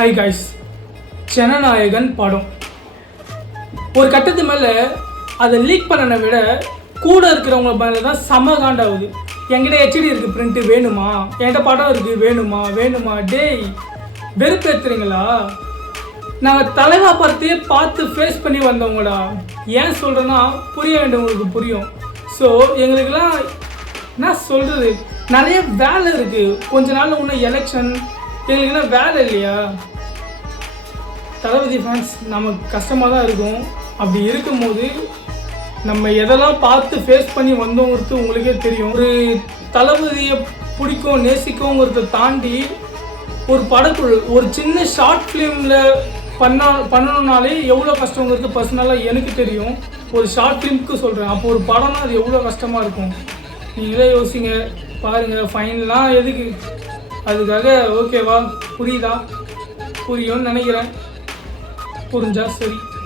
Hi guys, Jananayagan படம் ஒரு கட்டத்து மேலே அதை லீக் பண்ணனை விட கூட இருக்கிறவங்க மேலே தான் செம காண்டாகுது. என்கிட்ட ஹெச்டி இருக்குது, பிரிண்ட்டு வேணுமா, என்கிட்ட படம் இருக்குது வேணுமா வேணுமா டேய் வெறுப்பேற்றுறீங்களா? நாங்கள் தலைவா படத்தையே பார்த்து ஃபேஸ் பண்ணி வந்தவங்கடா. ஏன் சொல்கிறேன்னா புரிய வேண்டியவங்களுக்கு புரியும். ஸோ எங்களுக்கெல்லாம் என்ன சொல்கிறது, நிறைய வேலை இருக்குது. கொஞ்ச நாள் இன்னும் எலெக்ஷன், எங்களுக்கு என்ன வேலை இல்லையா? தளபதி ஃபேன்ஸ் நமக்கு கஷ்டமாக தான் இருக்கும். அப்படி இருக்கும்போது நம்ம எதெல்லாம் பார்த்து ஃபேஸ் பண்ணி வந்தோங்கிறது உங்களுக்கே தெரியும். ஒரு தளபதியை பிடிக்கும் நேசிக்கும்ங்கிறத தாண்டி ஒரு படக்குழு ஒரு சின்ன ஷார்ட் ஃபிலிமில் பண்ணணுன்னாலே எவ்வளோ கஷ்டங்கிறது பர்சனலாக எனக்கு தெரியும். ஒரு ஷார்ட் ஃபிலிமுக்கு சொல்கிறேன். அப்போ ஒரு படம்னா அது எவ்வளோ கஷ்டமாக இருக்கும் நீங்களே யோசிங்க. பாருங்கள், ஃபைன்லாம் எதுக்கு? அதுக்காக ஓகேவா? புரியுதா? புரியும்னு நினைக்கிறேன். புரிஞ்சா சரி.